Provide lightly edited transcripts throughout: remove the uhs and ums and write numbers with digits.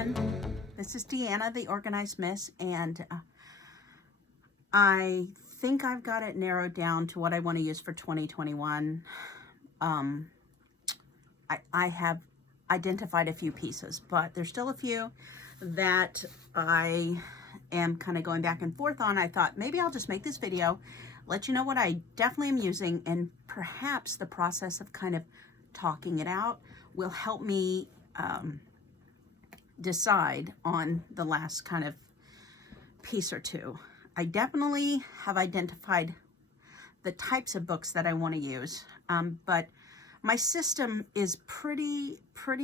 everyone. This is Deanna, the Organized Miss, and I think I've got it narrowed down to what I want to use for 2021. I have identified a few pieces, but there's still a few that I am kind of going back and forth on. I thought maybe I'll just make this video, let you know what I definitely am using, and perhaps the process of kind of talking it out will help me decide on the last kind of piece or two. I definitely have identified the types of books that I want to use, but my system is pretty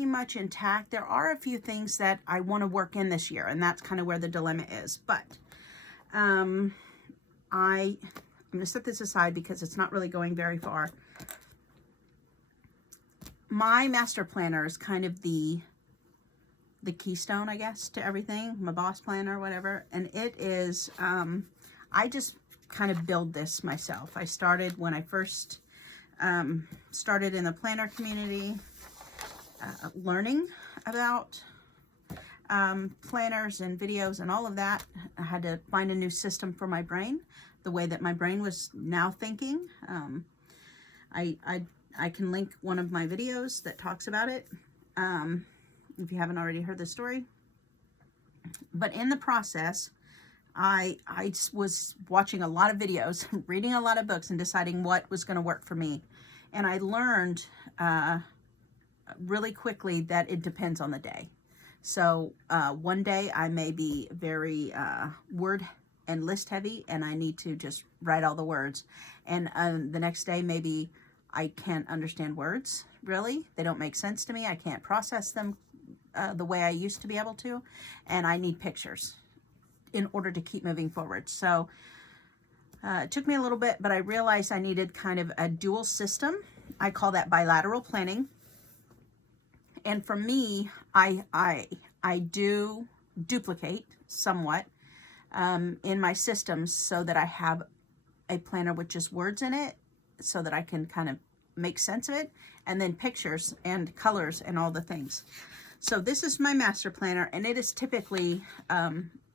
much intact. There are a few things that I want to work in this year, and that's kind of where the dilemma is. But I'm going to set this aside because it's not really going very far. My master planner is kind of the keystone, I guess, to everything, my boss planner or whatever. And it is, I just kind of build this myself. I started when I first started in the planner community, learning about planners and videos and all of that. I had to find a new system for my brain, the way that my brain was now thinking. I can link one of my videos that talks about it. If you haven't already heard the story. But in the process, I was watching a lot of videos, reading a lot of books, and deciding what was going to work for me. And I learned really quickly that it depends on the day. So one day I may be very word and list heavy, and I need to just write all the words. And the next day maybe I can't understand words, really. They don't make sense to me. I can't process them the way I used to be able to, and I need pictures in order to keep moving forward. So it took me a little bit, but I realized I needed kind of a dual system. I call that bilateral planning. And for me, I do duplicate somewhat in my systems so that I have a planner with just words in it so that I can kind of make sense of it, and then pictures and colors and all the things. So this is my master planner, and it is typically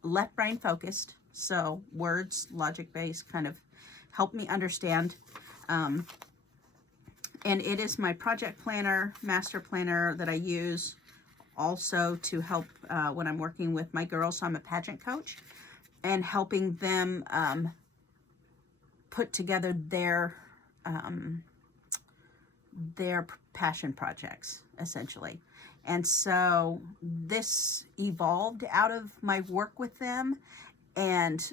left brain focused. So words, logic based, kind of help me understand. And it is my project planner, master planner that I use also to help when I'm working with my girls. So I'm a pageant coach and helping them put together their passion projects, essentially. And so this evolved out of my work with them and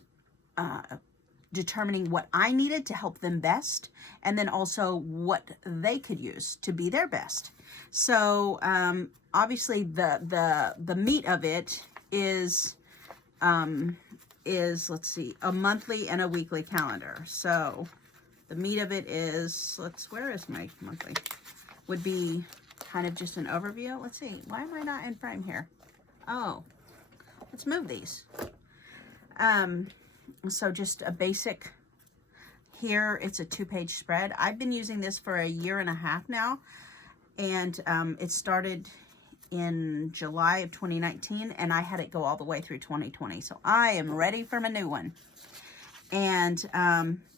determining what I needed to help them best, and then also what they could use to be their best. So obviously the meat of it is let's see, a monthly and a weekly calendar. So the meat of it is, where is my monthly? Would be kind of just an overview. Let's see, why am I not in frame here? Oh, let's move these. So just a basic, here it's a 2-page spread. I've been using this for 1.5 years now, and it started in July of 2019, and I had it go all the way through 2020. So I am ready for my new one. And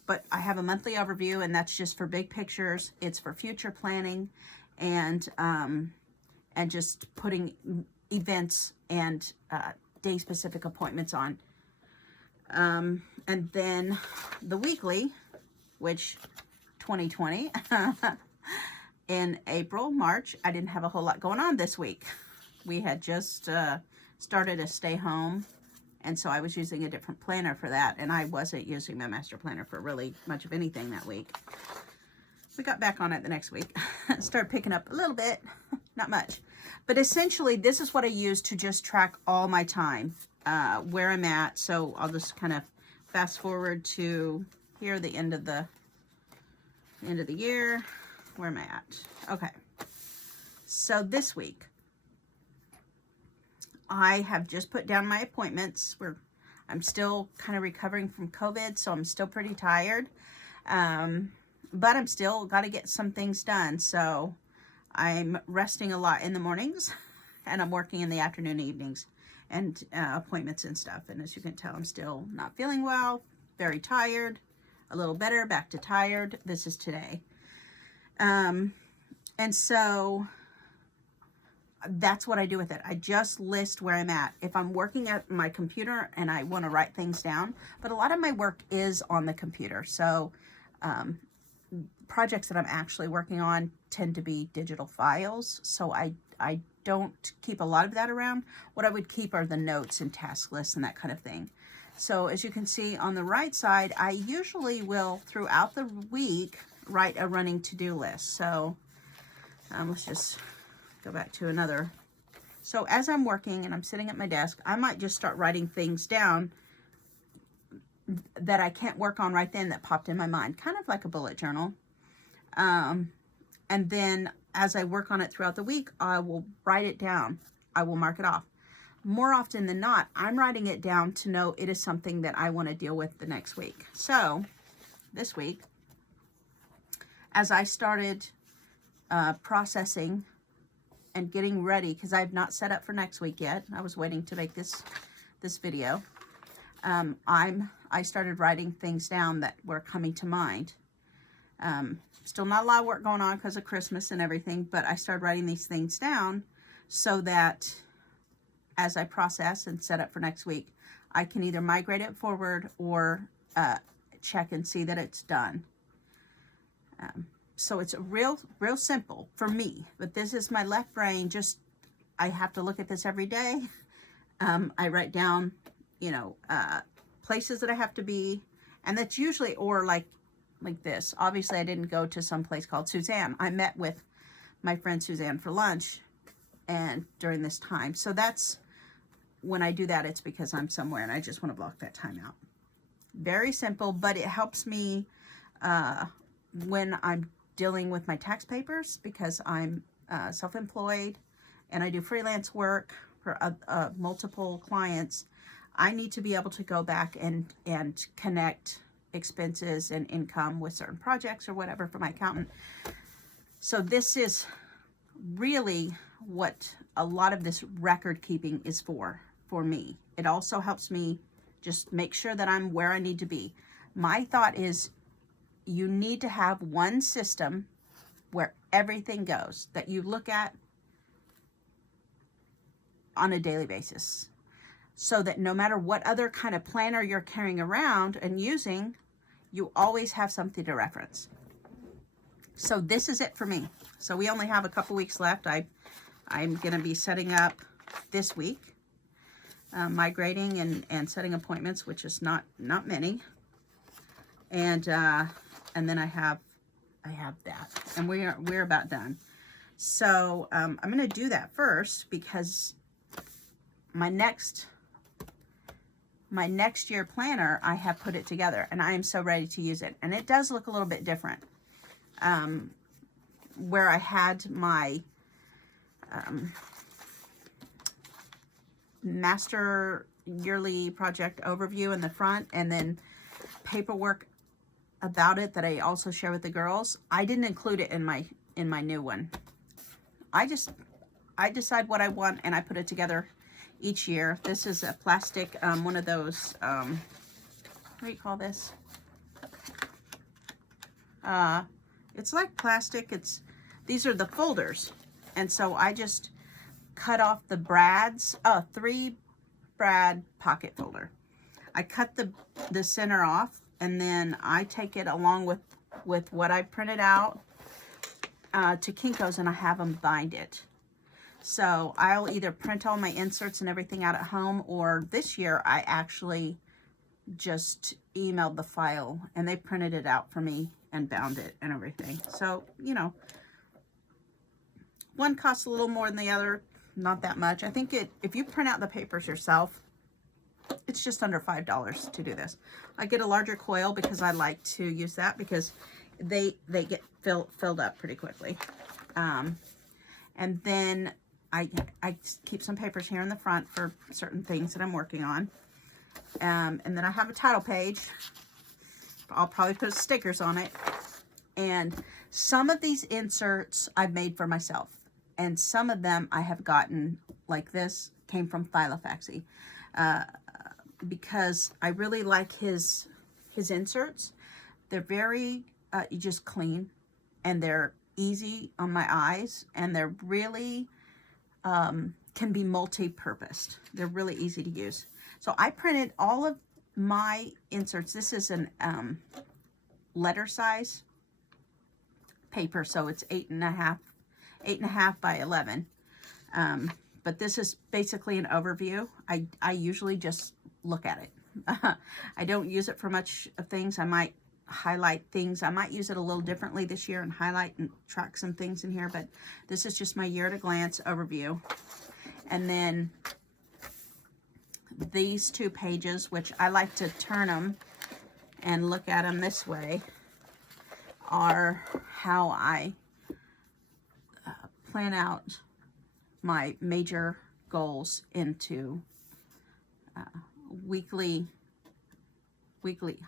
but I have a monthly overview, and that's just for big pictures. It's for future planning, and just putting events and day-specific appointments on. And then the weekly, which 2020, in April, March, I didn't have a whole lot going on this week. We had just started a stay home, and so I was using a different planner for that, and I wasn't using my master planner for really much of anything that week. We got back on it the next week. Started picking up a little bit, not much. But essentially, this is what I use to just track all my time, where I'm at. So I'll just kind of fast forward to here, the end of the year. Where am I at? Okay. So this week, I have just put down my appointments. I'm still kind of recovering from COVID, so I'm still pretty tired. But I'm still got to get some things done. So I'm resting a lot in the mornings and I'm working in the afternoon, evenings, and appointments and stuff. And as you can tell, I'm still not feeling well, very tired, a little better, back to tired. This is today. And so that's what I do with it. I just list where I'm at. If I'm working at my computer and I want to write things down, but a lot of my work is on the computer. So projects that I'm actually working on tend to be digital files. So I don't keep a lot of that around. What I would keep are the notes and task lists and that kind of thing. So as you can see on the right side, I usually will throughout the week write a running to-do list. So let's just go back to another. So as I'm working and I'm sitting at my desk, I might just start writing things down that I can't work on right then that popped in my mind, kind of like a bullet journal. And then as I work on it throughout the week, I will write it down. I will mark it off. More often than not, I'm writing it down to know it is something that I want to deal with the next week. So this week, as I started processing and getting ready, because I've not set up for next week yet. I was waiting to make this video. I started writing things down that were coming to mind. Still not a lot of work going on because of Christmas and everything, but I started writing these things down so that as I process and set up for next week, I can either migrate it forward or check and see that it's done. So it's real simple for me, but this is my left brain. Just, I have to look at this every day. I write down, you know, places that I have to be, and that's usually, or like this. Obviously, I didn't go to some place called Suzanne. I met with my friend Suzanne for lunch and during this time. So that's, when I do that, it's because I'm somewhere and I just want to block that time out. Very simple, but it helps me when I'm dealing with my tax papers, because I'm self-employed and I do freelance work for multiple clients. I need to be able to go back and connect expenses and income with certain projects or whatever for my accountant. So this is really what a lot of this record keeping is for me. It also helps me just make sure that I'm where I need to be. My thought is, you need to have one system where everything goes that you look at on a daily basis, so that no matter what other kind of planner you're carrying around and using, you always have something to reference. So this is it for me. So we only have a couple weeks left. I'm going to be setting up this week, migrating and setting appointments, which is not many. And then I have that, and we're about done. So I'm going to do that first, because my next year planner, I have put it together and I am so ready to use it. And it does look a little bit different. Where I had my master yearly project overview in the front, and then paperwork about it that I also share with the girls, I didn't include it in my new one. I decide what I want and I put it together each year. This is a plastic, one of those, what do you call this? It's like plastic. These are the folders. And so I just cut off the brads, 3 brad pocket folder. I cut the center off, and then I take it along with what I printed out to Kinko's, and I have them bind it. So I'll either print all my inserts and everything out at home, or this year I actually just emailed the file and they printed it out for me and bound it and everything. So, you know, one costs a little more than the other, not that much. I think if you print out the papers yourself, it's just under $5 to do this. I get a larger coil because I like to use that, because they get filled up pretty quickly. And then I keep some papers here in the front for certain things that I'm working on. And then I have a title page. I'll probably put stickers on it. And some of these inserts I've made for myself. And some of them I have gotten, like this, came from Filofax, because I really like his inserts. They're very, just clean, and they're easy on my eyes, and they're really, can be multi-purposed. They're really easy to use. So I printed all of my inserts. This is an letter size paper, so it's 8.5 by 11. But this is basically an overview. I usually just look at it. I don't use it for much of things. I might highlight things. I might use it a little differently this year and highlight and track some things in here, but this is just my year at a glance overview. And then these 2 pages, which I like to turn them and look at them this way, are how I plan out my major goals into weekly.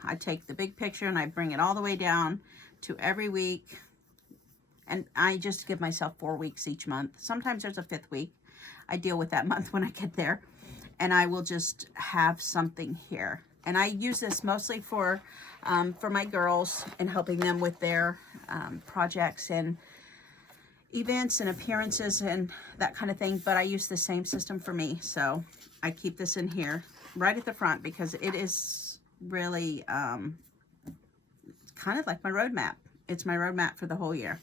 I take the big picture and I bring it all the way down to every week, and I just give myself 4 weeks each month. Sometimes there's a 5th week. I deal with that month when I get there, and I will just have something here. And I use this mostly for my girls and helping them with their projects and events and appearances and that kind of thing. But I use the same system for me. So I keep this in here right at the front because it is really kind of like my roadmap. It's my roadmap for the whole year.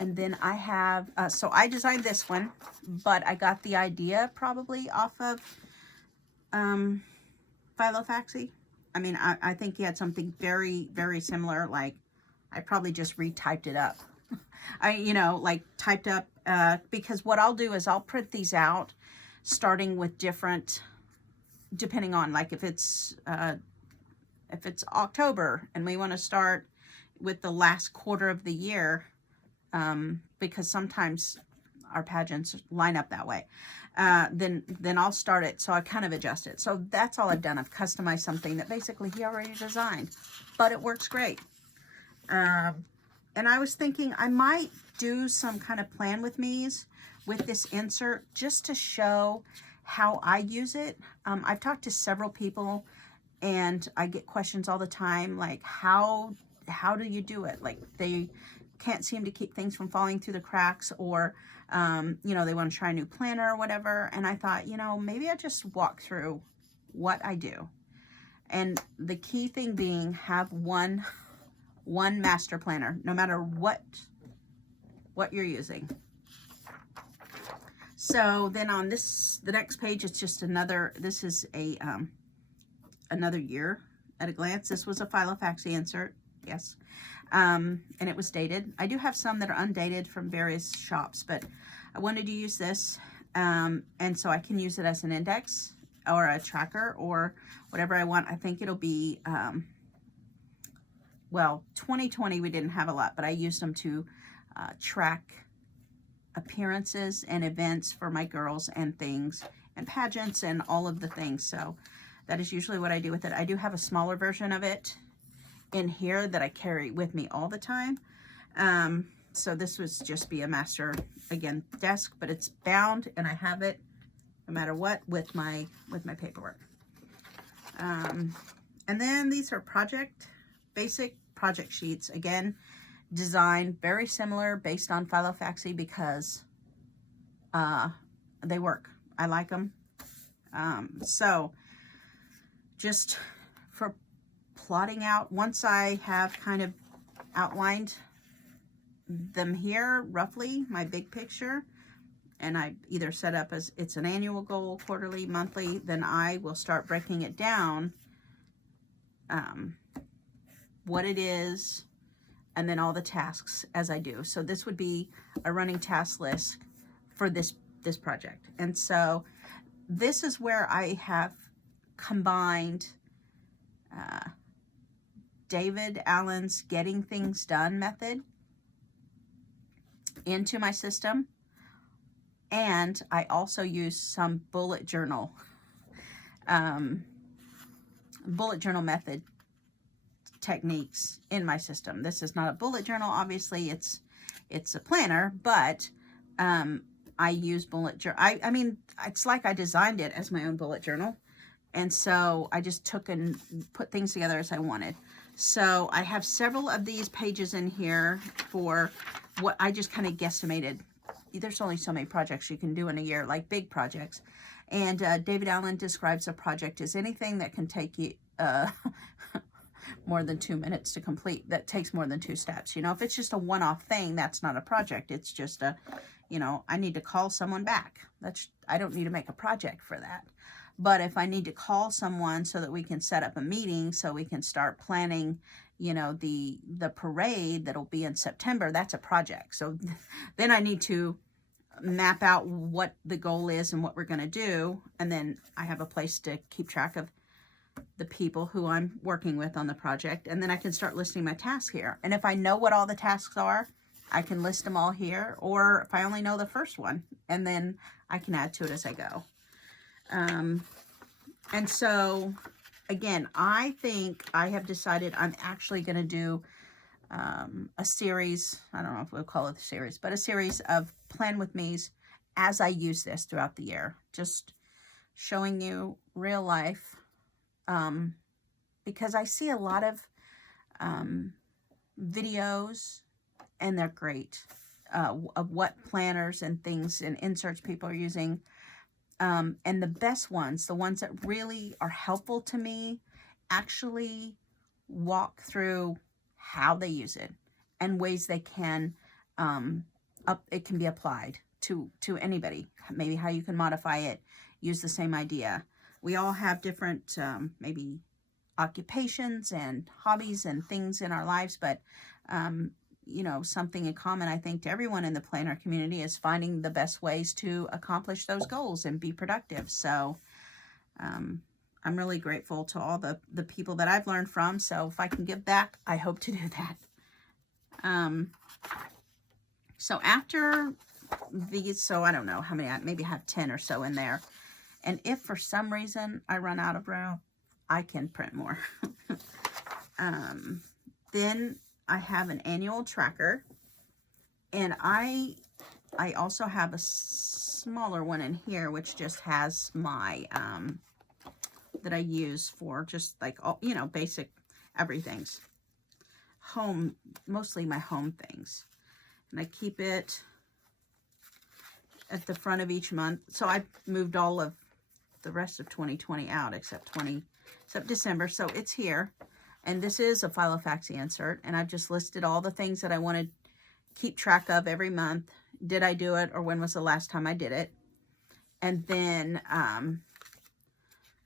And then I have, so I designed this one, but I got the idea probably off of Filofax. I mean, I think he had something very, very similar. Like, I probably just retyped it up. Like typed up, because what I'll do is I'll print these out starting with different, depending on, like, if it's October and we want to start with the last quarter of the year, because sometimes our pageants line up that way, then I'll start it. So I kind of adjust it. So that's all I've done. I've customized something that basically he already designed, but it works great. And I was thinking I might do some kind of plan with me's with this insert just to show how I use it. I've talked to several people and I get questions all the time, like, how do you do it? Like, they can't seem to keep things from falling through the cracks, or they want to try a new planner or whatever. And I thought, maybe I just walk through what I do. And the key thing being, have one master planner, no matter what you're using. So then on the next page, it's just this is another year at a glance. This was a Filofax insert, yes. And it was dated. I do have some that are undated from various shops, but I wanted to use this, and so I can use it as an index or a tracker or whatever I want. I think it'll be, well, 2020 we didn't have a lot, but I used them to track appearances and events for my girls and things and pageants and all of the things. So that is usually what I do with it. I do have a smaller version of it in here that I carry with me all the time. So this would just be a master, again, desk, but it's bound and I have it no matter what with my paperwork. And then these are basic project sheets. Again, design very similar, based on Filofax, because they work. I like them. So just for plotting out, once I have kind of outlined them here, roughly, my big picture, and I either set up as it's an annual goal, quarterly, monthly, then I will start breaking it down, what it is, and then all the tasks as I do. So this would be a running task list for this project. And so this is where I have combined David Allen's Getting Things Done method into my system. And I also use some bullet journal method techniques in my system. This is not a bullet journal, obviously it's a planner, but I use bullet journal. I mean, it's like I designed it as my own bullet journal. And so I just took and put things together as I wanted. So I have several of these pages in here for what I just kind of guesstimated. There's only so many projects you can do in a year, like big projects. And David Allen describes a project as anything that can take you more than 2 minutes to complete, that takes more than 2 steps. You know, if it's just a one-off thing, that's not a project. It's just a, you know, I need to call someone back. I don't need to make a project for that. But if I need to call someone so that we can set up a meeting, so we can start planning, you know, the parade that'll be in September, that's a project. So then I need to map out what the goal is and what we're going to do. And then I have a place to keep track of the people who I'm working with on the project. And then I can start listing my tasks here. And if I know what all the tasks are, I can list them all here. Or if I only know the first one, and then I can add to it as I go. And so, again, I think I have decided I'm actually going to do a series. I don't know if we'll call it a series, but a series of Plan With Me's as I use this throughout the year. Just showing you real life. Because I see a lot of videos, and they're great, of what planners and things and inserts people are using. And the best ones, the ones that really are helpful to me, actually walk through how they use it and ways they can, it can be applied to anybody. Maybe how you can modify it, use the same idea. We all have different, maybe occupations and hobbies and things in our lives, but, you know, something in common, I think, to everyone in the planner community is finding the best ways to accomplish those goals and be productive. So I'm really grateful to all the people that I've learned from. So if I can give back, I hope to do that. So after these, so I don't know how many, I maybe have 10 or so in there. And if for some reason I run out of room, I can print more. Then I have an annual tracker, and I also have a smaller one in here, which just has my, that I use for just like, all, you know, basic everything's home, mostly my home things. And I keep it at the front of each month. So I moved all of the rest of 2020 out except December. So it's here. And this is a Filofax insert. And I've just listed all the things that I want to keep track of every month. Did I do it, or when was the last time I did it? And then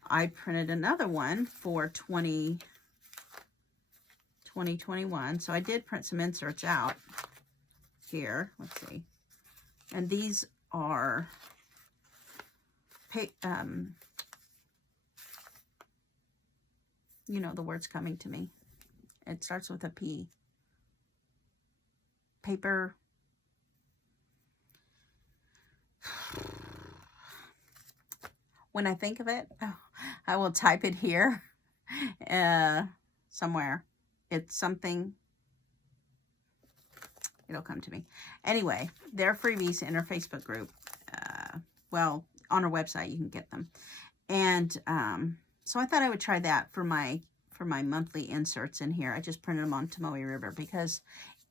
I printed another one for 2021. So I did print some inserts out here. Let's see. And these are you know, the word's coming to me. It starts with a P. Paper. When I think of it, I will type it here somewhere. It's something. It'll come to me. Anyway, they're freebies in our Facebook group. Well, on our website, you can get them. And so I thought I would try that for my monthly inserts in here. I just printed them on Tomoe River because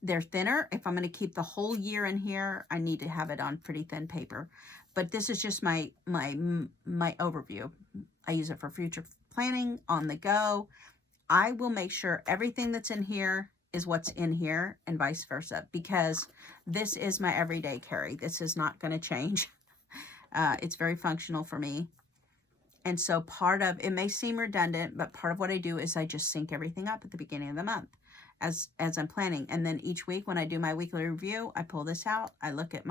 they're thinner. If I'm going to keep the whole year in here, I need to have it on pretty thin paper. But this is just my overview. I use it for future planning, on the go. I will make sure everything that's in here is what's in here, and vice versa, because this is my everyday carry. This is not going to change. It's very functional for me. And so part of, it may seem redundant, but part of what I do is I just sync everything up at the beginning of the month as I'm planning. And then each week when I do my weekly review, I pull this out. I look at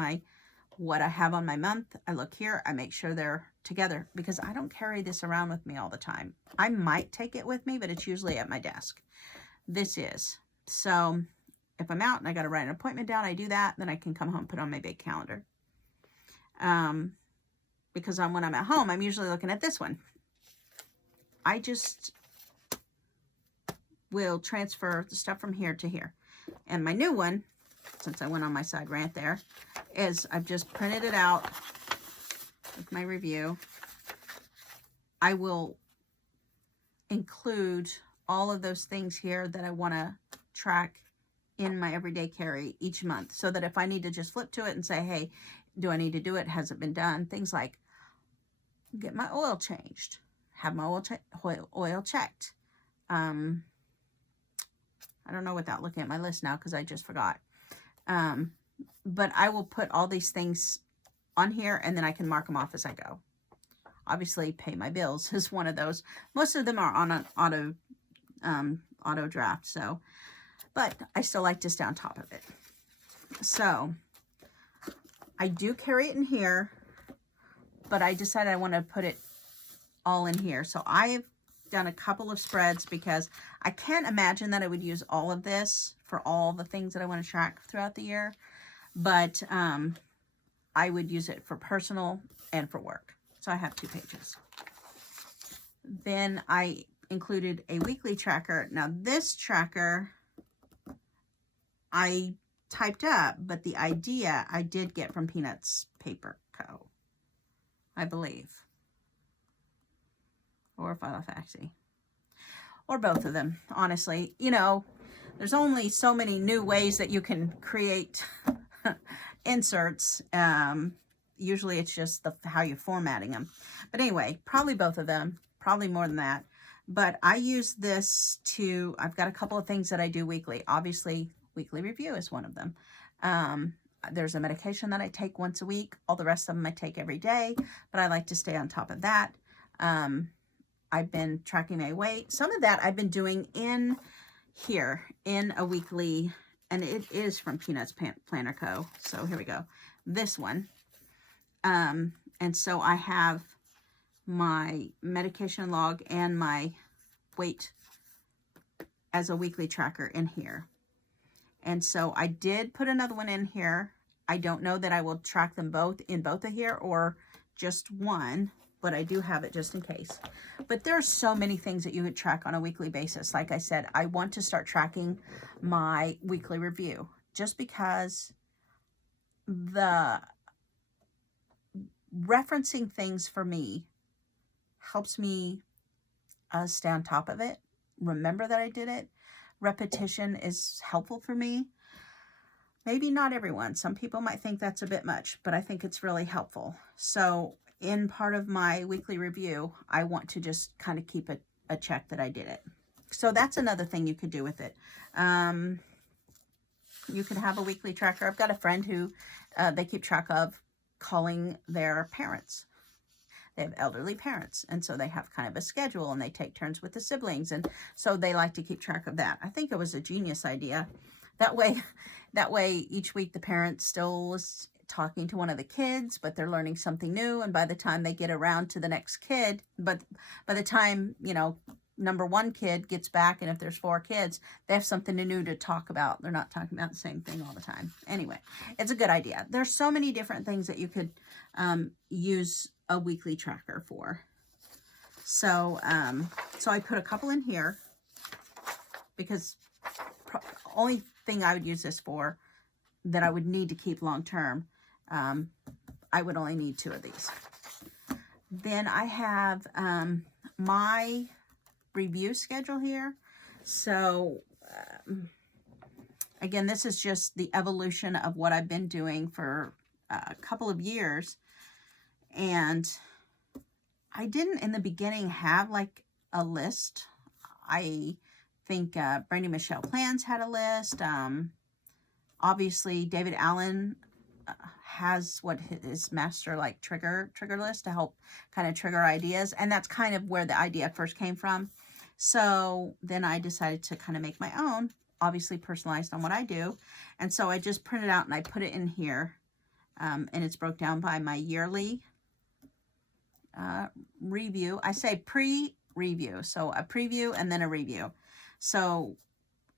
what I have on my month. I look here. I make sure they're together because I don't carry this around with me all the time. I might take it with me, but it's usually at my desk. This is. So if I'm out and I got to write an appointment down, I do that. Then I can come home, put on my big calendar. Because when I'm at home, I'm usually looking at this one. I just will transfer the stuff from here to here. And my new one since I went on my side rant there, is I've just printed it out with my review. I will include all of those things here that I want to track in my everyday carry each month, so that if I need to just flip to it and say, hey, do I need to do it? Has it been done? Things like get my oil changed, have my oil checked. I don't know without looking at my list now because I just forgot. But I will put all these things on here, and then I can mark them off as I go. Obviously, pay my bills is one of those. Most of them are on an auto draft, so, but I still like to stay on top of it. So I do carry it in here, but I decided I want to put it all in here. So I've done a couple of spreads because I can't imagine that I would use all of this for all the things that I want to track throughout the year, but I would use it for personal and for work. So I have 2 pages. Then I included a weekly tracker. Now this tracker I typed up, but the idea I did get from Peanuts Paper Co., I believe. Or Filofaxy. Or both of them, honestly. You know, there's only so many new ways that you can create inserts. Usually it's just how you're formatting them. But anyway, probably both of them. Probably more than that. But I use this to, I've got a couple of things that I do weekly. Obviously, weekly review is one of them. There's a medication that I take once a week. All the rest of them I take every day. But I like to stay on top of that. I've been tracking my weight. Some of that I've been doing in here in a weekly, and it is from Peanuts Planner Co. So here we go. This one. And so I have my medication log and my weight as a weekly tracker in here. And so I did put another one in here. I don't know that I will track them both in both of here or just one, but I do have it just in case. But there are so many things that you could track on a weekly basis. Like I said, I want to start tracking my weekly review just because the referencing things for me helps me stay on top of it. Remember that I did it. Repetition is helpful for me. Maybe not everyone. Some people might think that's a bit much, but I think it's really helpful. So in part of my weekly review, I want to just kind of keep a check that I did it. So that's another thing you could do with it. You could have a weekly tracker. I've got a friend who they keep track of calling their parents. They have elderly parents, and so they have kind of a schedule, and they take turns with the siblings, and so they like to keep track of that. I think it was a genius idea. That way each week the parent still is talking to one of the kids, but they're learning something new, and by the time they get around to the next kid, but by the time, you know, number 1 kid gets back, and if there's 4 kids, they have something new to talk about. They're not talking about the same thing all the time. Anyway, it's a good idea. There's so many different things that you could use a weekly tracker for. So, so I put a couple in here because only thing I would use this for that I would need to keep long term, I would only need 2 of these. Then I have my review schedule here. So again, this is just the evolution of what I've been doing for a couple of years. And I didn't in the beginning have like a list. I think Brandy Michelle Plans had a list. Obviously David Allen has what his master like trigger list to help kind of trigger ideas, and that's kind of where the idea first came from. So then I decided to kind of make my own, obviously personalized on what I do, and so I just printed out and I put it in here, and it's broke down by my yearly review. I say pre-review, so a preview and then a review. So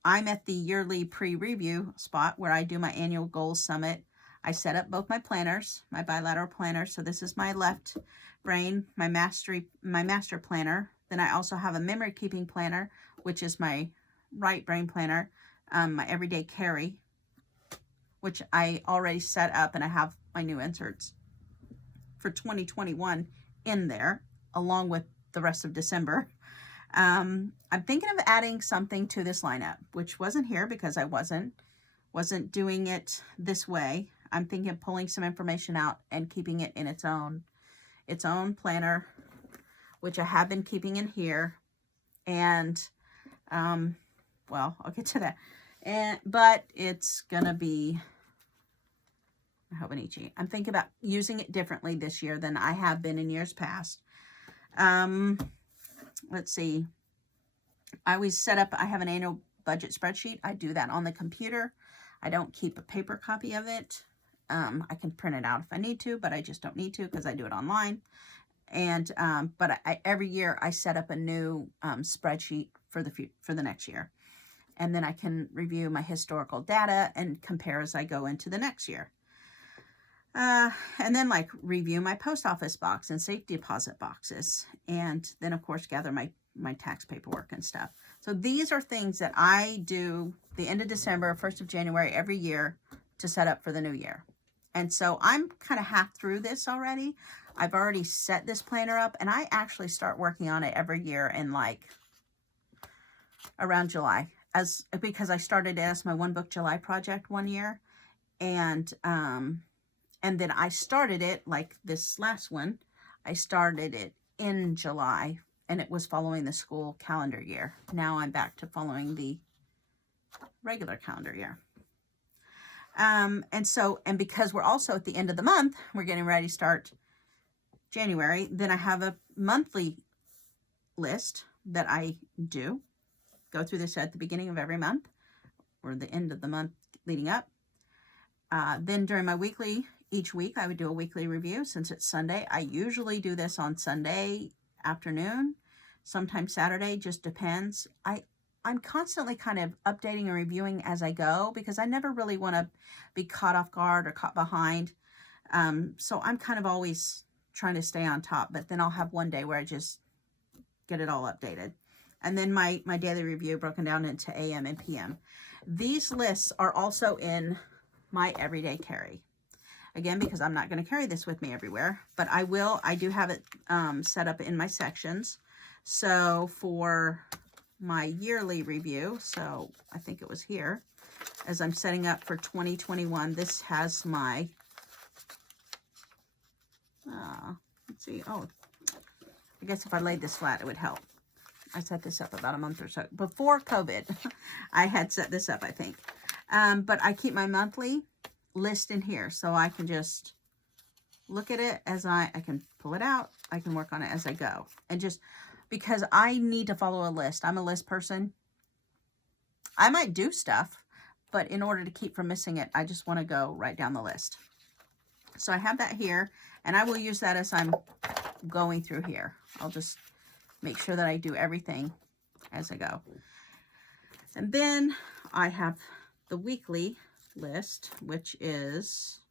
I'm at the yearly pre-review spot where I do my annual goals summit. I set up both my planners, my bilateral planner. So this is my left brain, my master planner. Then I also have a memory keeping planner, which is my right brain planner, my everyday carry which I already set up, and I have my new inserts for 2021 in there, along with the rest of December. I'm thinking of adding something to this lineup, which wasn't here because I wasn't doing it this way. I'm thinking of pulling some information out and keeping it in its own planner, which I have been keeping in here. And, well, I'll get to that. But it's gonna be Hobonichi. I'm thinking about using it differently this year than I have been in years past. Let's see. I always set up, I have an annual budget spreadsheet. I do that on the computer. I don't keep a paper copy of it. I can print it out if I need to, but I just don't need to because I do it online. And, but every year I set up a new spreadsheet for the next year. And then I can review my historical data and compare as I go into the next year. And then like review my post office box and safe deposit boxes. And then of course gather my tax paperwork and stuff. So these are things that I do the end of December, 1st of January every year to set up for the new year. And so I'm kind of half through this already. I've already set this planner up, and I actually start working on it every year in like around July, because I started it as my one book July project one year. And then I started it like this last one. I started it in July, and it was following the school calendar year. Now I'm back to following the regular calendar year. And because we're also at the end of the month, we're getting ready to start January, then I have a monthly list that I go through this at the beginning of every month or the end of the month leading up. Then during my each week, I would do a weekly review. Since it's Sunday, I usually do this on Sunday afternoon, sometimes Saturday, just depends. I'm constantly kind of updating and reviewing as I go because I never really want to be caught off guard or caught behind. So I'm kind of always trying to stay on top, but then I'll have one day where I just get it all updated. And then my daily review broken down into AM and PM. These lists are also in my everyday carry. Again, because I'm not going to carry this with me everywhere, but I do have it set up in my sections. So for my yearly review, so I think it was here, as I'm setting up for 2021, this has my, let's see, I guess if I laid this flat, it would help. I set this up about a month or so before COVID. I had set this up, I think. But I keep my monthly list in here, so I can just look at it as I can pull it out. I can work on it as I go. And just because I need to follow a list. I'm a list person. I might do stuff, but in order to keep from missing it, I just want to go right down the list. So I have that here, and I will use that as I'm going through here. I'll just make sure that I do everything as I go. And then I have the weekly list, which is,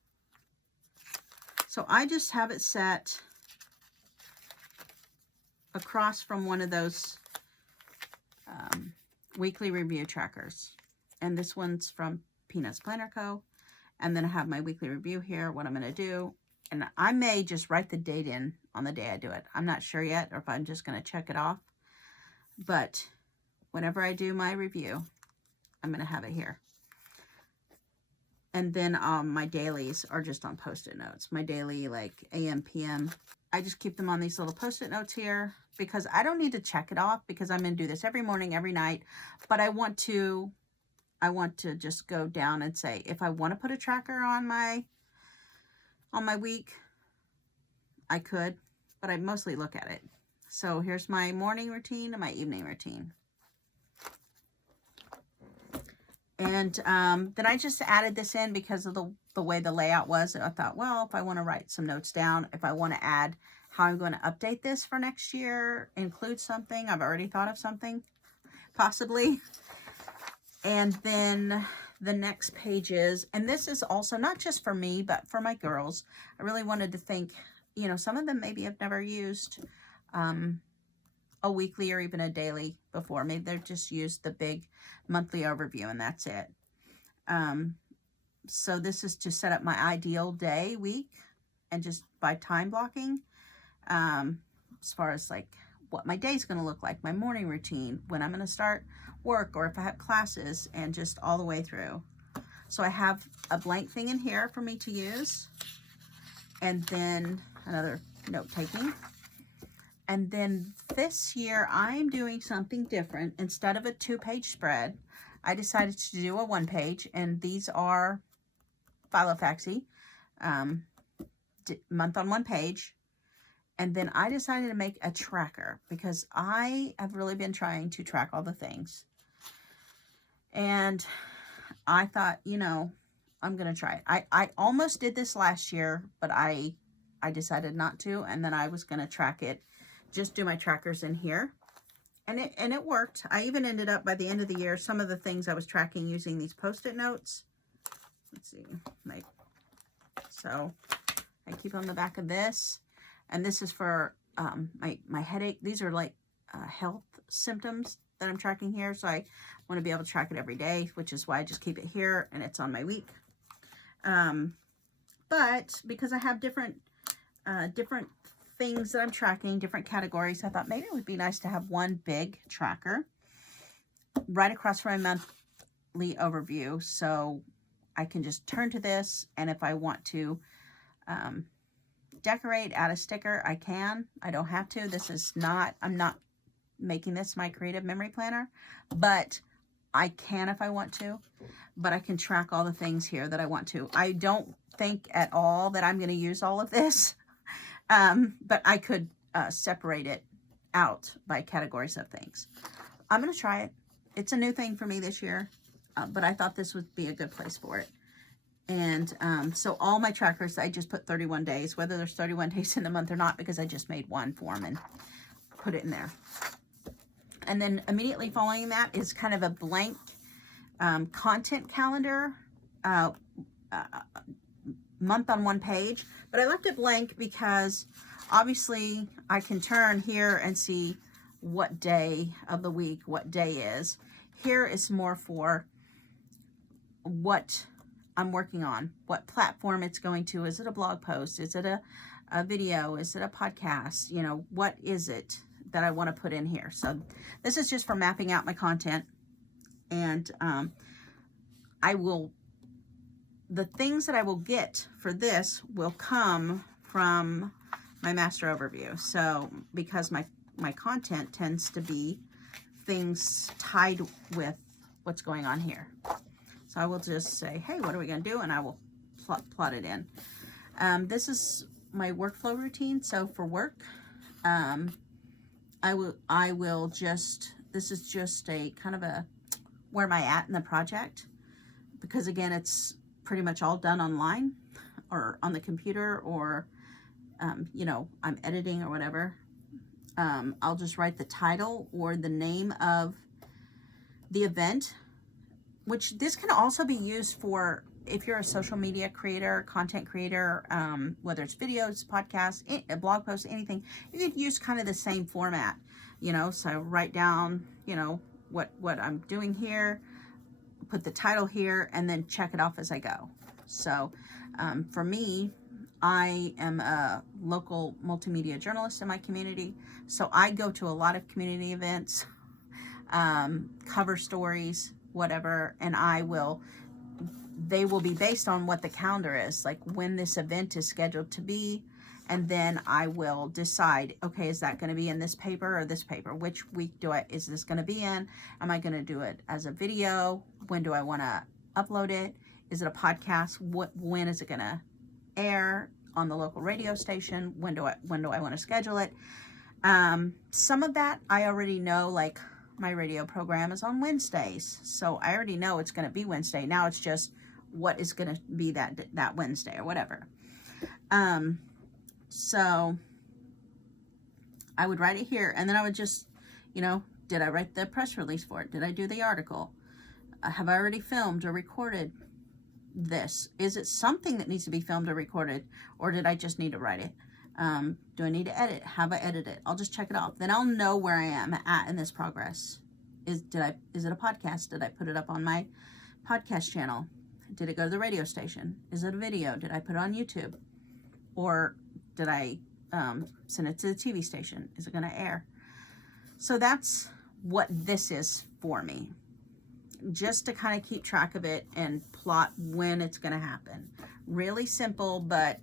so I just have it set across from one of those weekly review trackers. And this one's from Peanuts Planner Co. And then I have my weekly review here, what I'm going to do. And I may just write the date in on the day I do it. I'm not sure yet, or if I'm just going to check it off. But whenever I do my review, I'm going to have it here. And then my dailies are just on Post-it notes. My daily, like AM, PM, I just keep them on these little Post-it notes here because I don't need to check it off because I'm going to do this every morning, every night. But I want to just go down and say, if I want to put a tracker on my week, I could, but I mostly look at it. So here's my morning routine and my evening routine. And then I just added this in because of the way the layout was. I thought, well, if I want to write some notes down, if I want to add how I'm going to update this for next year, include something. I've already thought of something, possibly. And then the next pages, and this is also not just for me, but for my girls. I really wanted to think, you know, some of them maybe have never used a weekly or even a daily before. Maybe they've just used the big monthly overview and that's it. So this is to set up my ideal day, week, and just by time blocking, as far as like what my day's going to look like, my morning routine, when I'm going to start work, or if I have classes, and just all the way through. So I have a blank thing in here for me to use, and then another note-taking. And then this year I'm doing something different. Instead of a 2-page spread, I decided to do a 1-page, and these are Filofaxy, month on 1 page. And then I decided to make a tracker because I have really been trying to track all the things. And I thought, you know, I'm going to try it. I almost did this last year, but I decided not to. And then I was going to track it, just do my trackers in here. And it worked. I even ended up, by the end of the year, some of the things I was tracking using these Post-it notes. Let's see. So I keep on the back of this. And this is for my headache. These are like health symptoms that I'm tracking here. So I want to be able to track it every day, which is why I just keep it here and it's on my week. But because I have different things that I'm tracking, different categories, I thought maybe it would be nice to have one big tracker right across from my monthly overview. So I can just turn to this, and if I want to decorate, add a sticker, I can. I don't have to. This is not, I'm not making this my creative memory planner, but I can if I want to. But I can track all the things here that I want to. I don't think at all that I'm going to use all of this, but I could separate it out by categories of things. I'm going to try it. It's a new thing for me this year, but I thought this would be a good place for it. And so all my trackers, I just put 31 days, whether there's 31 days in the month or not, because I just made one for them and put it in there. And then immediately following that is kind of a blank content calendar, month on 1 page. But I left it blank because obviously I can turn here and see what day of the week, what day is. Here is more for what I'm working on, what platform it's going to. Is it a blog post? Is it a video? Is it a podcast? You know, what is it that I want to put in here? So this is just for mapping out my content. And the things that I will get for this will come from my master overview. So because my content tends to be things tied with what's going on here. So I will just say, hey, what are we going to do? And I will plot it in. This is my workflow routine. So for work, I will just, this is just a kind of a, where am I at in the project? Because again, it's pretty much all done online or on the computer, or, you know, I'm editing or whatever. I'll just write the title or the name of the event, which this can also be used for if you're a social media creator, content creator, whether it's videos, podcasts, a blog post, anything. You could use kind of the same format, you know, so write down, you know, what I'm doing here, put the title here, and then check it off as I go. So for me, I am a local multimedia journalist in my community. So I go to a lot of community events, cover stories, whatever, and they will be based on what the calendar is, like when this event is scheduled to be. And then I will decide, okay, is that going to be in this paper or this paper? Which week is this going to be in? Am I going to do it as a video? When do I want to upload it? Is it a podcast? When is it going to air on the local radio station? When do I want to schedule it? Some of that I already know, like my radio program is on Wednesdays. So I already know it's going to be Wednesday. Now it's just what is going to be that Wednesday or whatever. So I would write it here, and then I would just, you know, did I write the press release for it? Did I do the article? Have I already filmed or recorded this? Is it something that needs to be filmed or recorded, or did I just need to write it? Do I need to edit? Have I edited it? I'll just check it off. Then I'll know where I am at in this progress. Is it a podcast? Did I put it up on my podcast channel? Did it go to the radio station? Is it a video? Did I put it on YouTube? Or did I send it to the TV station? Is it going to air? So that's what this is for me. Just to kind of keep track of it and plot when it's going to happen. Really simple, but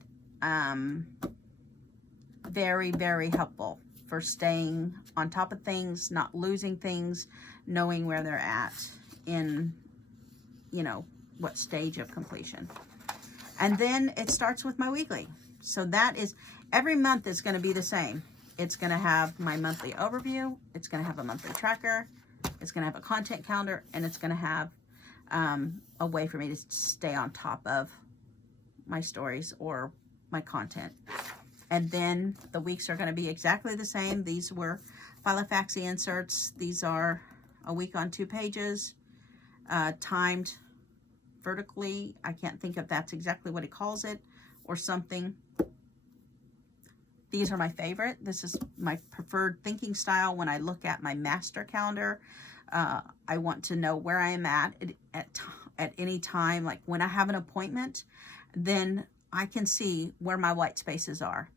very, very helpful for staying on top of things, not losing things, knowing where they're at in, you know, what stage of completion. And then it starts with my weekly. So that is, every month is going to be the same. It's going to have my monthly overview. It's going to have a monthly tracker. It's going to have a content calendar, and it's going to have a way for me to stay on top of my stories or my content. And then the weeks are going to be exactly the same. These were Filofax inserts. These are a week on 2 pages, timed vertically. I can't think if that's exactly what he calls it or something. These are my favorite. This is my preferred thinking style when I look at my master calendar. I want to know where I am at any time. Like when I have an appointment, then I can see where my white spaces are.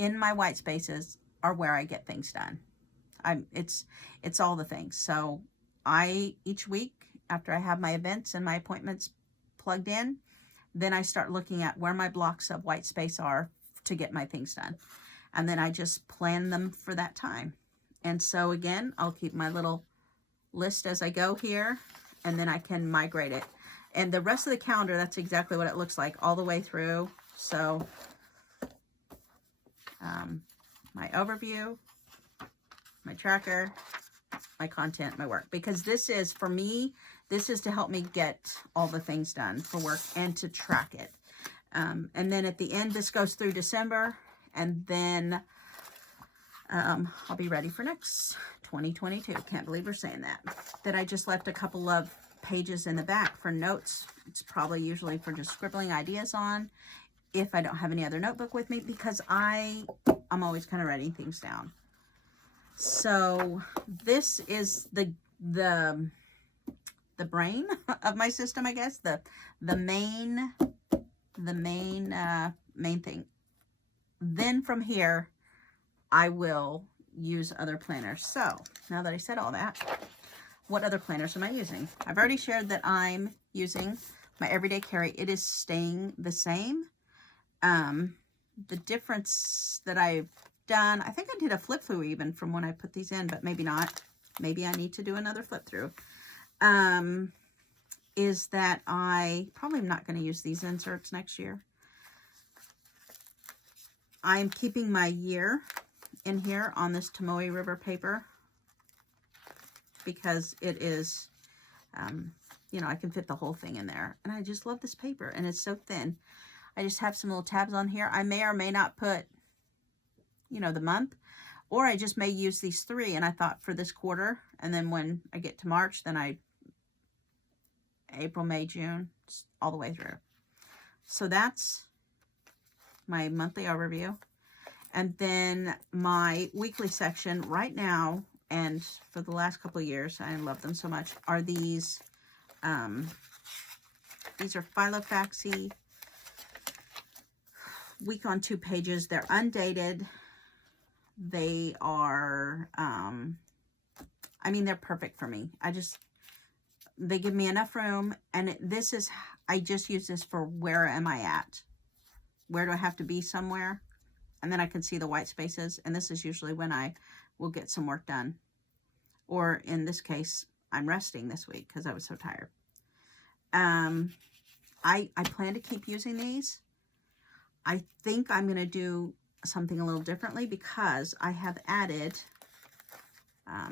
In my white spaces are where I get things done. It's all the things. So each week after I have my events and my appointments plugged in, then I start looking at where my blocks of white space are to get my things done. And then I just plan them for that time. And so again, I'll keep my little list as I go here, and then I can migrate it. And the rest of the calendar, that's exactly what it looks like all the way through. So my overview, my tracker, my content, my work. Because this is, for me, this is to help me get all the things done for work and to track it. And then at the end, this goes through December. And then I'll be ready for next 2022. Can't believe we're saying that. That I just left a couple of pages in the back for notes. It's probably usually for just scribbling ideas on if I don't have any other notebook with me, because I'm always kind of writing things down. So this is the brain of my system, I guess. The main thing. Then from here, I will use other planners. So now that I said all that, what other planners am I using? I've already shared that I'm using my Everyday Carry. It is staying the same. The difference that I've done, I think I did a flip through even from when I put these in, but maybe not. Maybe I need to do another flip through. Is that I probably am not going to use these inserts next year. I'm keeping my year in here on this Tomoe River paper because it is, you know, I can fit the whole thing in there. And I just love this paper, and it's so thin. I just have some little tabs on here. I may or may not put, you know, the month, or I just may use these 3. And I thought for this quarter, and then when I get to March, then April, May, June, all the way through. So that's my monthly overview. And then my weekly section right now, and for the last couple of years, I love them so much, are these. These are Filofaxy week on 2 pages. They're undated. They are, I mean, they're perfect for me. They give me enough room, and I just use this for where am I at? Where do I have to be somewhere? And then I can see the white spaces, and this is usually when I will get some work done. Or in this case, I'm resting this week because I was so tired. I plan to keep using these. I think I'm going to do something a little differently because I have added, I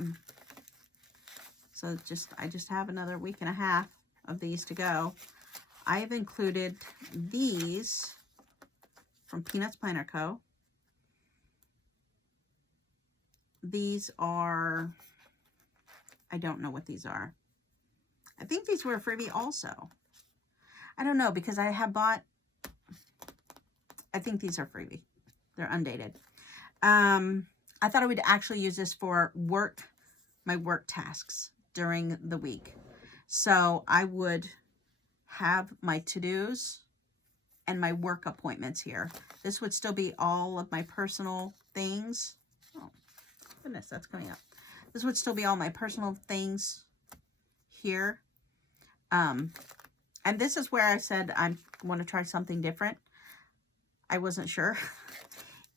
just have another week and a half of these to go. I have included these from Peanuts Planner Co. These are, I don't know what these are. I think these were a freebie also. I don't know, because I have bought, I think these are freebie. They're undated. I thought I would actually use this for my work tasks during the week. So I would have my to-dos and my work appointments here. This would still be all of my personal things. Oh, goodness, that's coming up. This would still be all my personal things here. And this is where I said I want to try something different. I wasn't sure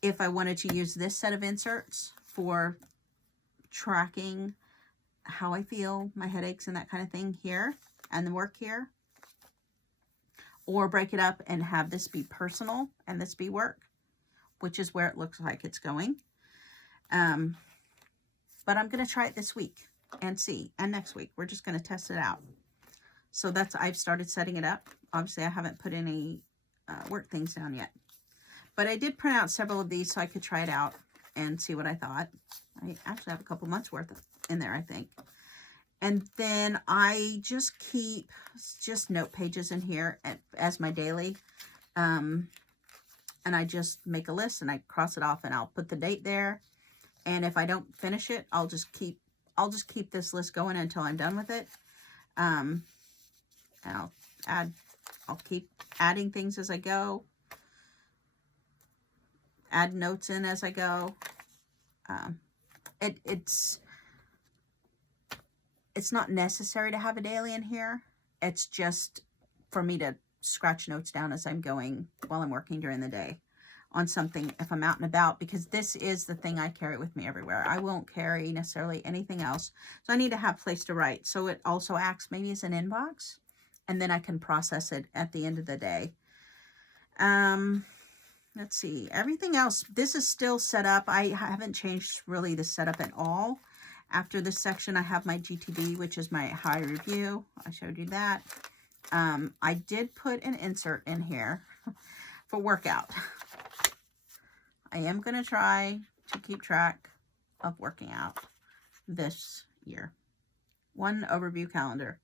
if I wanted to use this set of inserts for tracking how I feel, my headaches and that kind of thing here, and the work here. Or break it up and have this be personal and this be work, which is where it looks like it's going. But I'm going to try it this week and see. And next week, we're just going to test it out. So I've started setting it up. Obviously, I haven't put any work things down yet. But I did print out several of these so I could try it out and see what I thought. I actually have a couple months worth in there, I think. And then I just keep note pages in here as my daily. And I just make a list and I cross it off and I'll put the date there. And if I don't finish it, I'll just keep this list going until I'm done with it. And I'll keep adding things as I go. Add notes in as I go. It's not necessary to have a daily in here. It's just for me to scratch notes down as I'm going while I'm working during the day on something if I'm out and about, because this is the thing I carry with me everywhere. I won't carry necessarily anything else. So I need to have a place to write. So it also acts maybe as an inbox, and then I can process it at the end of the day. Let's see. Everything else, this is still set up. I haven't changed really the setup at all. After this section, I have my GTD, which is my high review. I showed you that. I did put an insert in here for workout. I am going to try to keep track of working out this year. One overview calendar.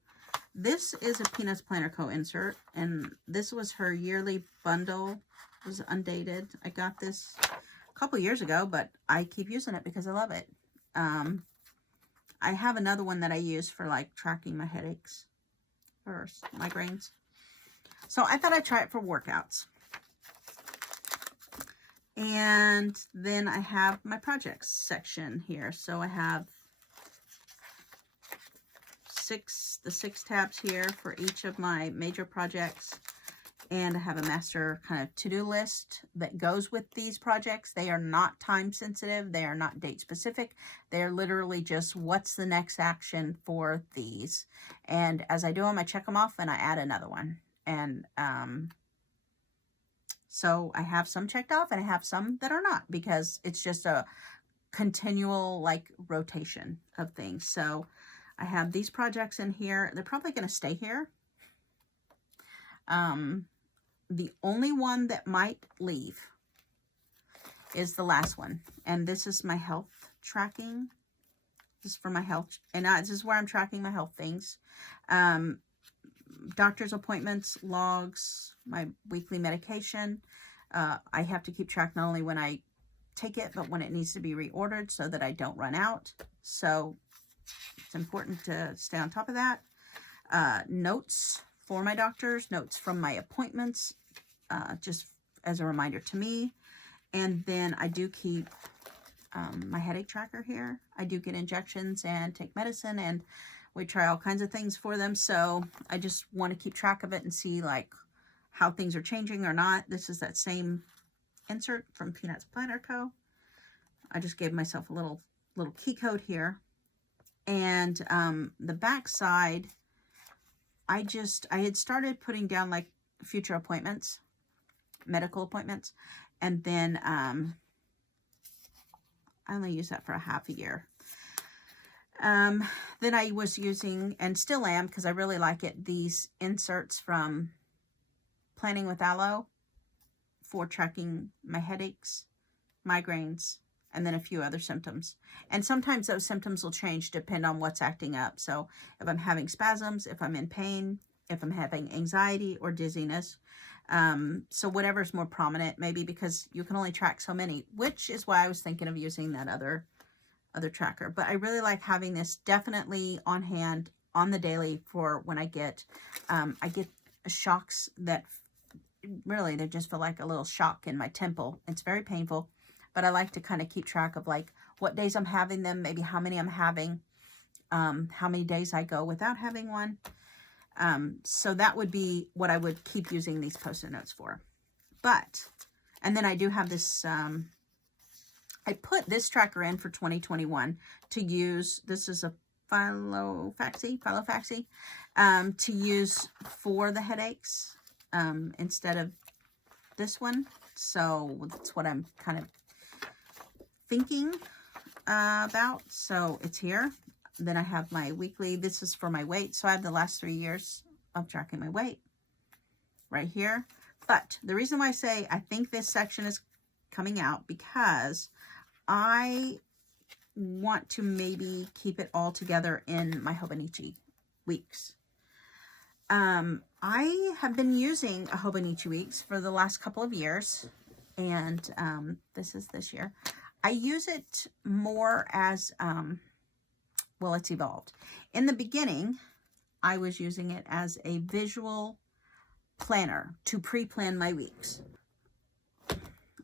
This is a Peanuts Planner Co. insert, and this was her yearly bundle. It was undated. I got this a couple years ago, but I keep using it because I love it. I have another one that I use for like tracking my headaches or migraines. So I thought I'd try it for workouts. And then I have my projects section here. So I have the six tabs here for each of my major projects. And I have a master kind of to-do list that goes with these projects. They are not time sensitive. They are not date specific. They're literally just what's the next action for these. And as I do them, I check them off and I add another one. And so I have some checked off and I have some that are not, because it's just a continual like rotation of things. So I have these projects in here. They're probably going to stay here. The only one that might leave is the last one. And this is my health tracking. This is for my health. And this is where I'm tracking my health things. Doctor's appointments, logs, my weekly medication. I have to keep track not only when I take it, but when it needs to be reordered so that I don't run out. So it's important to stay on top of that. Notes for my doctors, notes from my appointments, just as a reminder to me. And then I do keep my headache tracker here. I do get injections and take medicine, and we try all kinds of things for them. So I just want to keep track of it and see like how things are changing or not. This is that same insert from Peanuts Planner Co. I just gave myself a little key code here. And the back side, I had started putting down like future appointments, medical appointments, and then I only use that for a half a year. Then I was using, and still am because I really like it, these inserts from Planning with Aloe for tracking my headaches, migraines, and then a few other symptoms. And sometimes those symptoms will change depend on what's acting up. So if I'm having spasms, if I'm in pain, if I'm having anxiety or dizziness. So whatever's more prominent, maybe, because you can only track so many, which is why I was thinking of using that other tracker. But I really like having this definitely on hand on the daily for when I get shocks that really, they just feel like a little shock in my temple. It's very painful, but I like to kind of keep track of like what days I'm having them, maybe how many I'm having, how many days I go without having one. So that would be what I would keep using these Post-it notes for. But, and then I do have this, I put this tracker in for 2021 to use. This is a Filofax, to use for the headaches, instead of this one. So that's what I'm kind of thinking about. So it's here. Then I have my weekly. This is for my weight. So I have the last 3 years of tracking my weight right here. But the reason why I say I think this section is coming out, because I want to maybe keep it all together in my Hobonichi Weeks. I have been using a Hobonichi Weeks for the last couple of years, and this is this year. I use it more as, well, it's evolved. In the beginning, I was using it as a visual planner to pre-plan my weeks.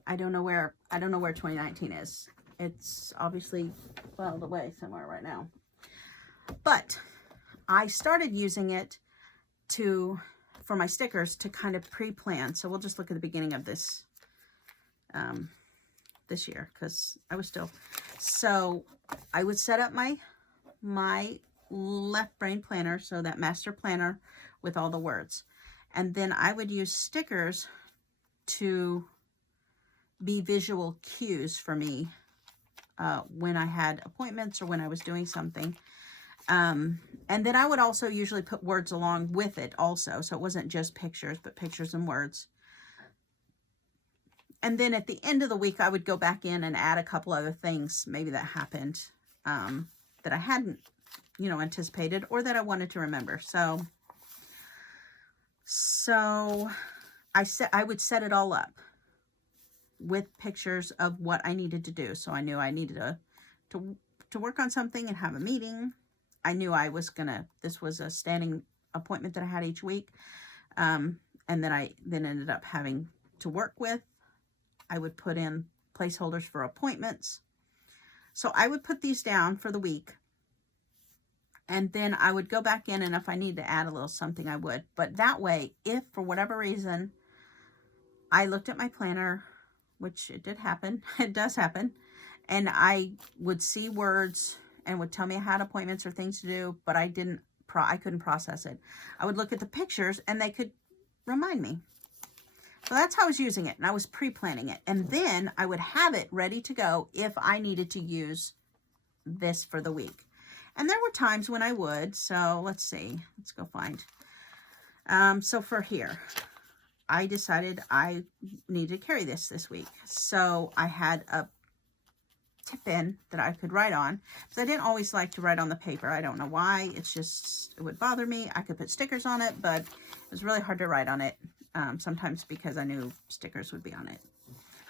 I don't know where 2019 is. It's obviously filed away somewhere right now. But I started using it for my stickers to kind of pre-plan. So we'll just look at the beginning of this this year, because I was still. So I would set up my left brain planner, so that master planner with all the words. And then I would use stickers to be visual cues for me when I had appointments or when I was doing something. And then I would also usually put words along with it also. So it wasn't just pictures, but pictures and words. And then at the end of the week, I would go back in and add a couple other things maybe that happened that I hadn't, anticipated, or that I wanted to remember. So I would set it all up with pictures of what I needed to do. So I knew I needed to work on something and have a meeting. I knew this was a standing appointment that I had each week. And then I ended up having to work with. I would put in placeholders for appointments. So I would put these down for the week. And then I would go back in, and if I needed to add a little something, I would. But that way, if for whatever reason I looked at my planner, which it did happen, it does happen, and I would see words and would tell me I had appointments or things to do, but I couldn't process it. I would look at the pictures and they could remind me. So that's how I was using it, and I was pre-planning it. And then I would have it ready to go if I needed to use this for the week. And there were times when I would. So let's see. Let's go find. So for here, I decided I needed to carry this week. So I had a tip in that I could write on. So I didn't always like to write on the paper. I don't know why. It would bother me. I could put stickers on it, but it was really hard to write on it. Sometimes because I knew stickers would be on it.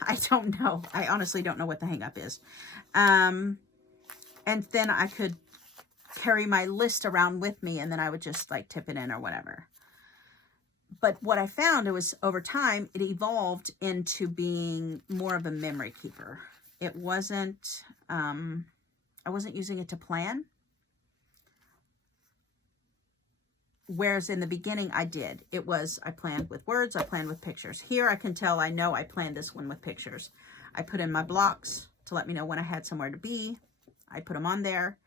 I don't know. I honestly don't know what the hang up is. And then I could carry my list around with me, and then I would just like tip it in or whatever. But what I found, it was over time, it evolved into being more of a memory keeper. It wasn't, I wasn't using it to plan. Whereas in the beginning I did. I planned with words, I planned with pictures. Here I can tell, I know I planned this one with pictures. I put in my blocks to let me know when I had somewhere to be. I put them on there.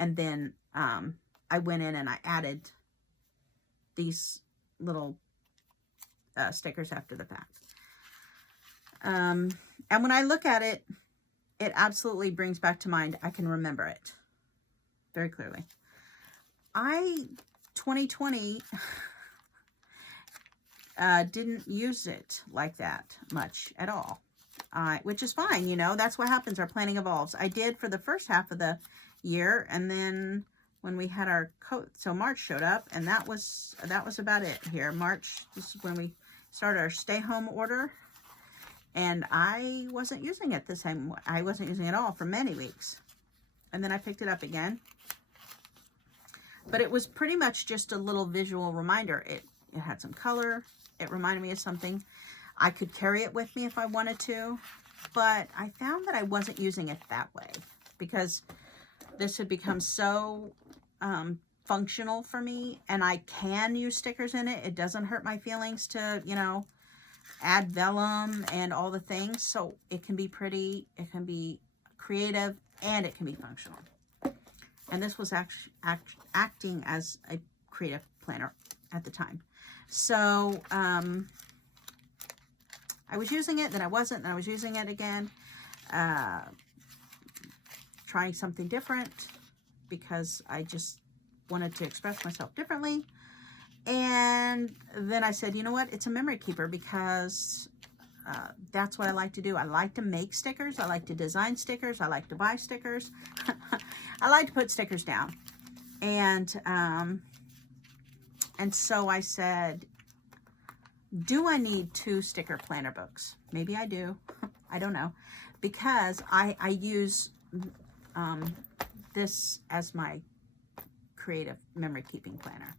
And then I went in and I added these little stickers after the fact. And when I look at it, it absolutely brings back to mind, I can remember it very clearly. 2020 didn't use it like that much at all, which is fine. That's what happens. Our planning evolves. I did for the first half of the year, and then when we had our so March showed up, and that was about it here. March, this is when we started our stay home order, and I wasn't using it the same. I wasn't using it at all for many weeks, and then I picked it up again. But it was pretty much just a little visual reminder. It had some color. It reminded me of something. I could carry it with me if I wanted to, but I found that I wasn't using it that way because this had become so functional for me, and I can use stickers in it. It doesn't hurt my feelings to, you know, add vellum and all the things. So it can be pretty, it can be creative, and it can be functional. And this was actually acting as a creative planner at the time. So I was using it, then I wasn't, then I was using it again. Trying something different because I just wanted to express myself differently. And then I said, you know what? It's a memory keeper because that's what I like to do. I like to make stickers. I like to design stickers. I like to buy stickers. I like to put stickers down. And so I said, do I need 2 sticker planner books? Maybe I do. I don't know. Because I use this as my creative memory keeping planner.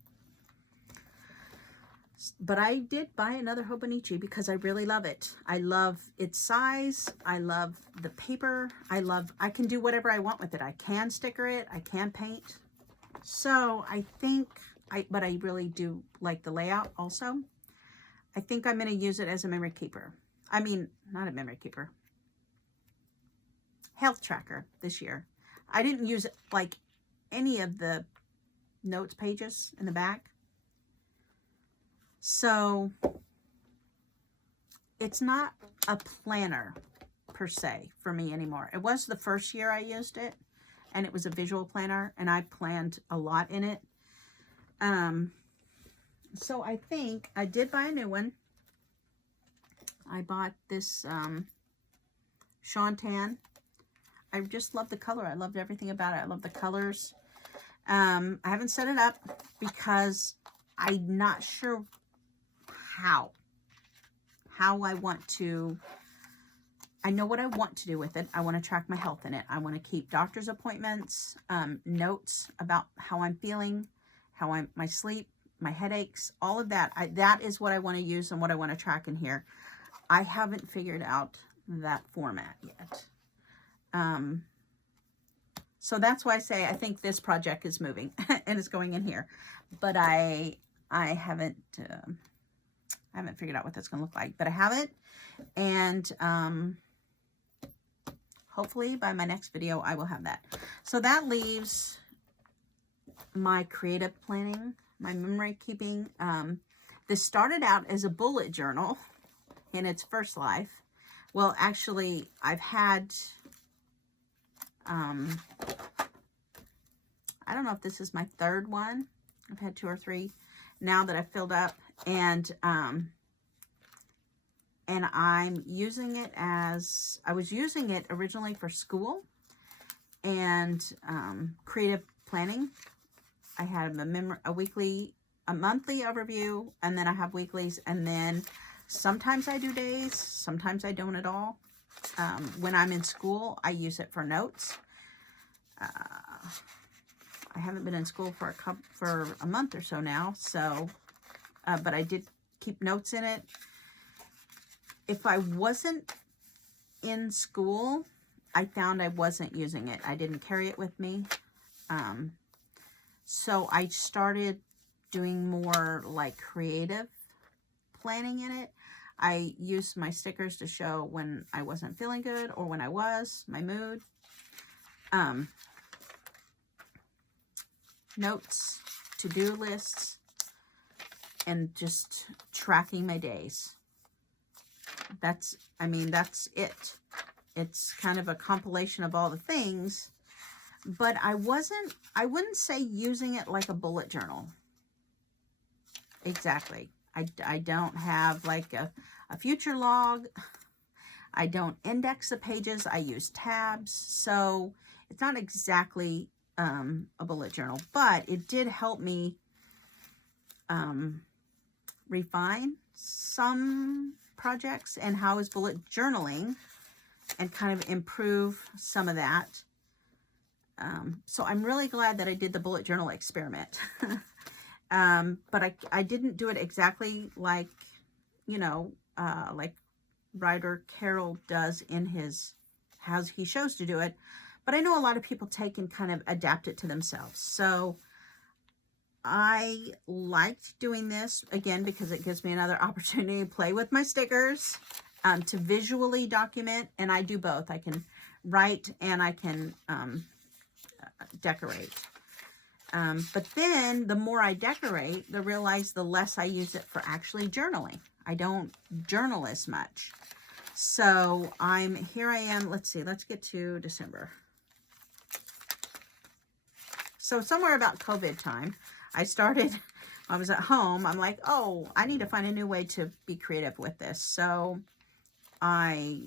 But I did buy another Hobonichi because I really love it. I love its size. I love the paper. I can do whatever I want with it. I can sticker it. I can paint. So I think, but I really do like the layout also. I think I'm going to use it as a memory keeper. I mean, not a memory keeper. Health tracker this year. I didn't use it like any of the notes pages in the back. So it's not a planner per se for me anymore. It was the first year I used it, and it was a visual planner, and I planned a lot in it. So I think I did buy a new one. I bought this Shantan. I just love the color. I loved everything about it. I love the colors. I haven't set it up because I'm not sure how I want to. I know what I want to do with it. I want to track my health in it. I want to keep doctor's appointments, notes about how I'm feeling, my sleep, my headaches, all of that. That is what I want to use and what I want to track in here. I haven't figured out that format yet. So that's why I say I think this project is moving and it's going in here, but I haven't figured out what that's going to look like, but I have it. And, hopefully by my next video, I will have that. So that leaves my creative planning, my memory keeping. This started out as a bullet journal in its first life. Well, actually, I've had, I don't know if this is my 3rd one. I've had 2 or 3 now that I've filled up, and I'm using it as, I was using it originally for school and creative planning. I had a monthly overview, and then I have weeklies, and then sometimes I do days, sometimes I don't at all. When I'm in school, I use it for notes. I haven't been in school for a month or so now, so, but I did keep notes in it. If I wasn't in school, I found I wasn't using it. I didn't carry it with me. So I started doing more like creative planning in it. I used my stickers to show when I wasn't feeling good or when I was, my mood. Notes, to-do lists, and just tracking my days. That's it. It's kind of a compilation of all the things, but I wouldn't say using it like a bullet journal. Exactly. I don't have like a future log. I don't index the pages. I use tabs. So it's not exactly a bullet journal, but it did help me refine some projects and how is bullet journaling and kind of improve some of that. So I'm really glad that I did the bullet journal experiment. But I didn't do it exactly like, you know, like writer Carol does in his, how he shows to do it. But I know a lot of people take and kind of adapt it to themselves. So I liked doing this, again, because it gives me another opportunity to play with my stickers, to visually document. And I do both. I can write and I can decorate. But then the more I decorate, the less I use it for actually journaling. I don't journal as much. So here I am. Let's see, let's get to December. So somewhere about COVID time, I was at home. I'm like, oh, I need to find a new way to be creative with this. So I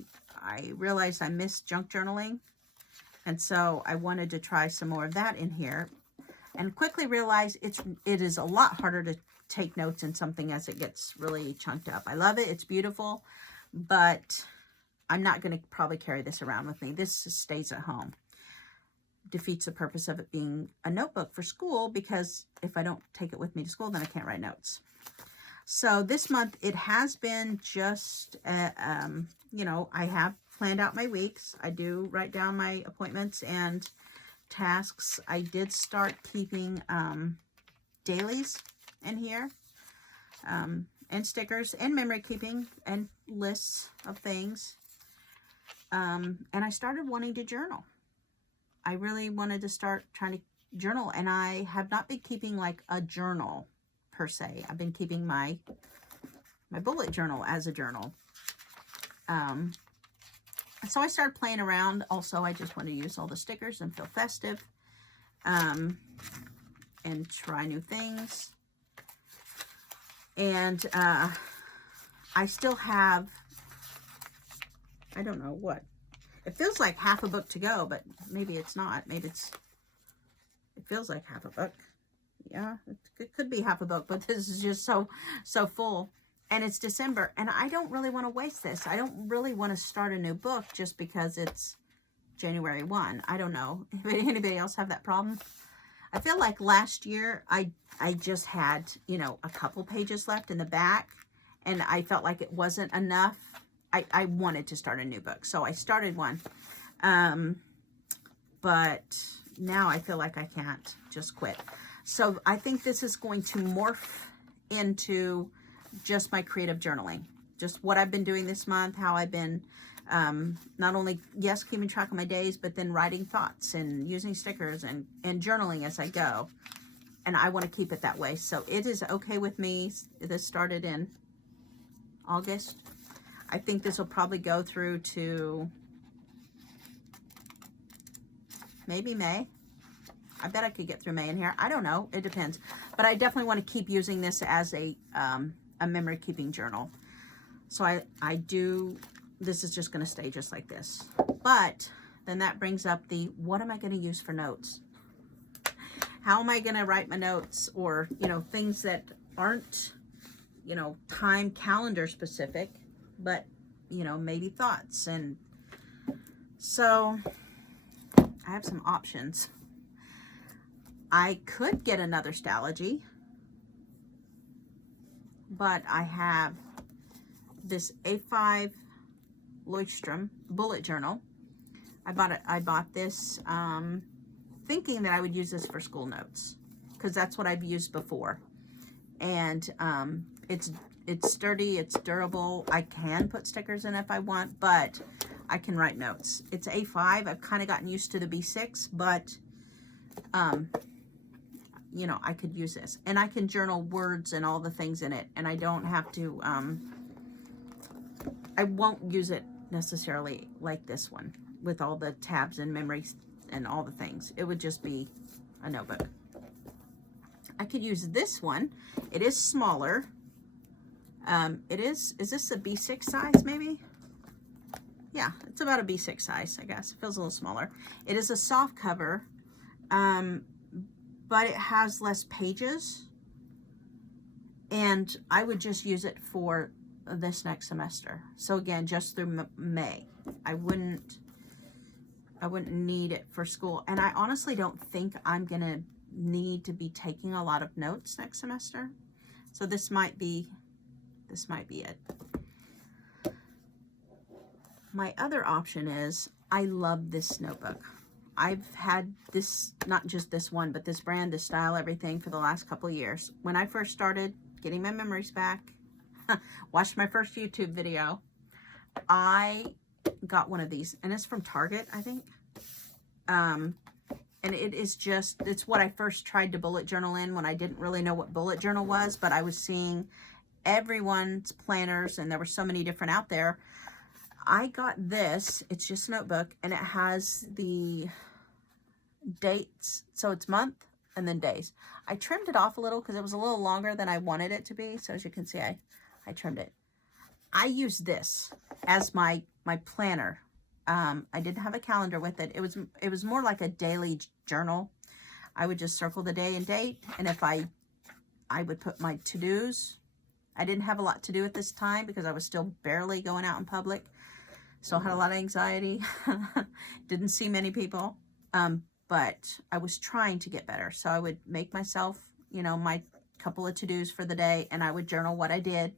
realized I missed junk journaling. And so I wanted to try some more of that in here, and quickly realized it is a lot harder to take notes in something as it gets really chunked up. I love it. It's beautiful, but I'm not going to probably carry this around with me. This stays at home. Defeats the purpose of it being a notebook for school, because if I don't take it with me to school, then I can't write notes. So this month it has been just, you know, I have planned out my weeks. I do write down my appointments and tasks. I did start keeping dailies in here, and stickers and memory keeping and lists of things. And I started wanting to journal. I really wanted to start trying to journal, and I have not been keeping like a journal per se. I've been keeping my bullet journal as a journal. So I started playing around. Also, I just want to use all the stickers and feel festive, and try new things. And I still have, I don't know what. It feels like half a book to go, but maybe it's not. Maybe it feels like half a book. Yeah, it could be half a book, but this is just so full. And it's December, and I don't really want to waste this. I don't really want to start a new book just because it's January 1. I don't know. Anybody else have that problem? I feel like last year I just had, you know, a couple pages left in the back, and I felt like it wasn't enough. I wanted to start a new book, so I started one. But now I feel like I can't just quit. So I think this is going to morph into just my creative journaling. Just what I've been doing this month, how I've been not only, yes, keeping track of my days, but then writing thoughts and using stickers and journaling as I go. And I want to keep it that way. So it is okay with me. This started in August. I think this will probably go through to maybe May. I bet I could get through May in here. I don't know. It depends. But I definitely want to keep using this as a memory keeping journal. So I do, this is just going to stay just like this. But then that brings up what am I going to use for notes? How am I going to write my notes? Or, you know, things that aren't, you know, time calendar specific, but, you know, maybe thoughts. And so I have some options. I could get another Stalogy, but I have this A5 Leuchtturm bullet journal. I bought this thinking that I would use this for school notes, because that's what I've used before. And it's sturdy, it's durable. I can put stickers in if I want, but I can write notes. It's A5. I've kind of gotten used to the B6, but you know, I could use this, and I can journal words and all the things in it, and I don't have to, I won't use it necessarily like this one with all the tabs and memories and all the things. It would just be a notebook. I could use this one. It is smaller. Is this a B6 size maybe? Yeah, it's about a B6 size, I guess. It feels a little smaller. It is a soft cover. But it has less pages, and I would just use it for this next semester. So again, just through May. I wouldn't need it for school, and I honestly don't think I'm gonna need to be taking a lot of notes next semester. So this might be it. My other option is, I love this notebook. I've had this, not just this one, but this brand, this style, everything for the last couple of years. When I first started getting my memories back, watched my first YouTube video, I got one of these, and it's from Target, I think. And it is just, it's what I first tried to bullet journal in when I didn't really know what bullet journal was, but I was seeing everyone's planners, and there were so many different out there. I got this, it's just a notebook, and it has the dates, so it's month and then days. I trimmed it off a little because it was a little longer than I wanted it to be, so as you can see, I trimmed it. I use this as my planner. I didn't have a calendar with it. It was more like a daily journal. I would just circle the day and date, and if I would put my to-dos. I didn't have a lot to do at this time because I was still barely going out in public. Still had a lot of anxiety. Didn't see many people. But I was trying to get better. So I would make myself, you know, my couple of to-dos for the day, and I would journal what I did.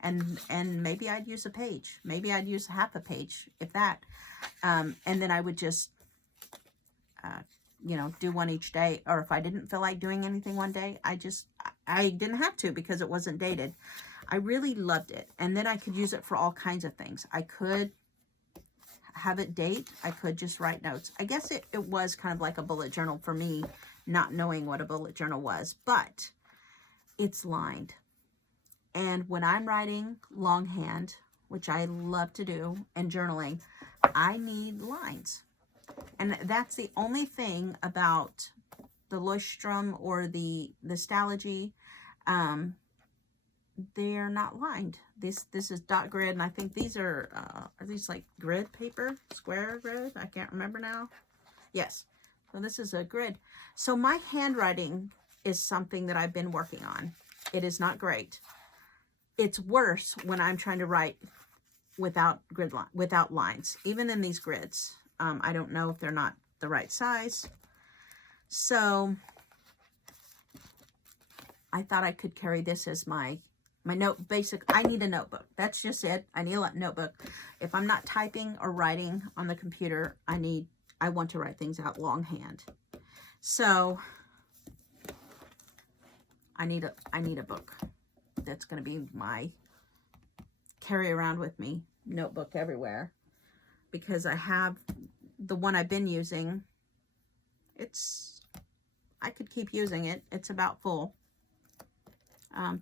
And maybe I'd use a page. Maybe I'd use half a page, if that. And then I would just, you know, do one each day. Or if I didn't feel like doing anything one day, I didn't have to because it wasn't dated. I really loved it. And then I could use it for all kinds of things. I could have it date. I could just write notes. I guess it was kind of like a bullet journal for me, not knowing what a bullet journal was. But it's lined. And when I'm writing longhand, which I love to do, and journaling, I need lines. And that's the only thing about the Leuchtturm or the Stalogy. They're not lined. This is dot grid, and I think these are these like grid paper, square grid? I can't remember now. Yes. So this is a grid. So my handwriting is something that I've been working on. It is not great. It's worse when I'm trying to write without without lines, even in these grids. I don't know if they're not the right size. So I thought I could carry this as my note. I need a notebook. That's just it. I need a notebook. If I'm not typing or writing on the computer, I want to write things out longhand. So I need a book that's going to be my carry around with me notebook everywhere, because I have the one I've been using. I could keep using it. It's about full.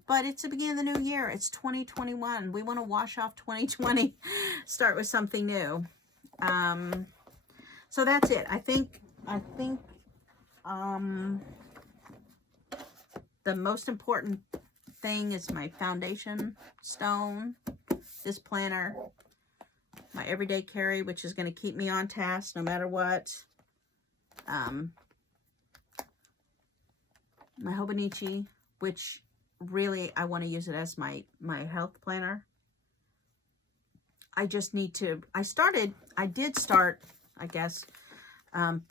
But it's the beginning of the new year. It's 2021. We want to wash off 2020, start with something new. So that's it. I think the most important thing is my foundation stone, this planner, my everyday carry, which is going to keep me on task no matter what. My Hobonichi, which really I want to use it as my health planner. I just need to, I did start, I guess,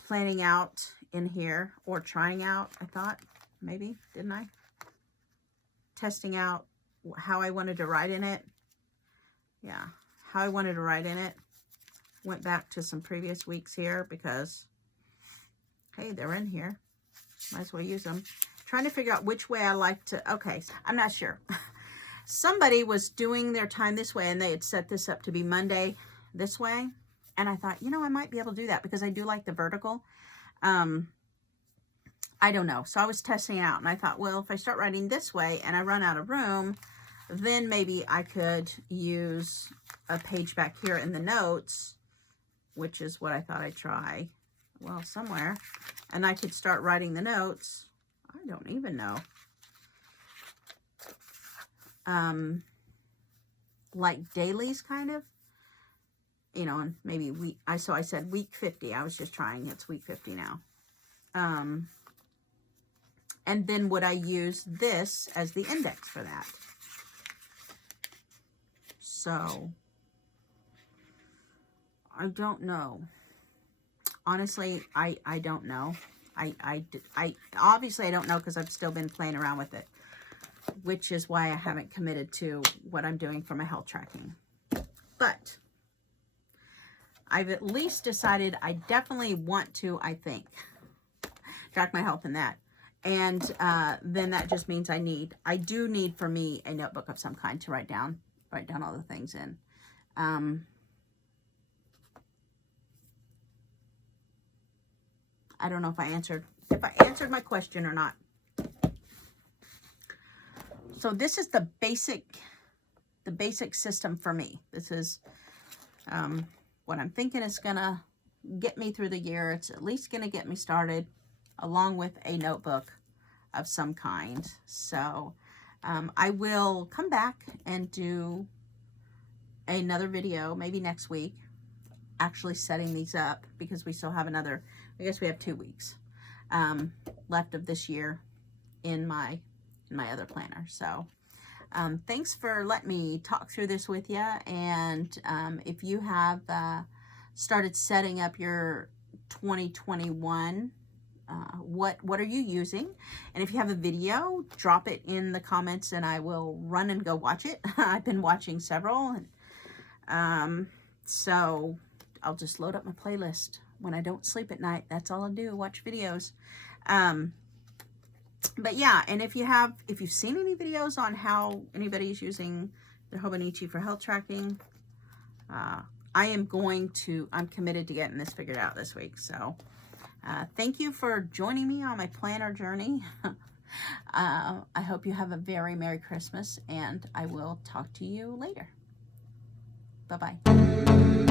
planning out in here, or trying out, I thought, maybe, didn't I? Testing out how I wanted to write in it. Yeah, how I wanted to write in it. Went back to some previous weeks here because, hey, they're in here. Might as well use them. Trying to figure out which way I like to, okay, I'm not sure. Somebody was doing their time this way, and they had set this up to be Monday this way. And I thought, you know, I might be able to do that because I do like the vertical. I don't know. So I was testing it out, and I thought, well, if I start writing this way and I run out of room, then maybe I could use a page back here in the notes, which is what I thought I'd try. Well, somewhere. And I could start writing the notes. I don't even know. Like dailies, kind of. You know, and maybe week. So I said week 50. I was just trying. It's week 50 now. And then would I use this as the index for that? So I don't know. Honestly, I don't know. I obviously I don't know because I've still been playing around with it, which is why I haven't committed to what I'm doing for my health tracking. But I've at least decided I definitely want to, I think, track my health in that. And then that just means I do need for me a notebook of some kind to write down all the things in. I don't know if I answered my question or not. So this is the basic system for me. This is what I'm thinking is gonna get me through the year. It's at least gonna get me started, along with a notebook of some kind. So I will come back and do another video, maybe next week, actually setting these up, because we still have another, I guess we have 2 weeks left of this year in my other planner. So thanks for letting me talk through this with you. And if you have started setting up your 2021, what are you using? And if you have a video, drop it in the comments and I will run and go watch it. I've been watching several, and so I'll just load up my playlist when I don't sleep at night. That's all I do, watch videos. But yeah, and if you've seen any videos on how anybody's using the Hobonichi for health tracking, I'm committed to getting this figured out this week. So thank you for joining me on my planner journey. I hope you have a very Merry Christmas, and I will talk to you later. Bye-bye.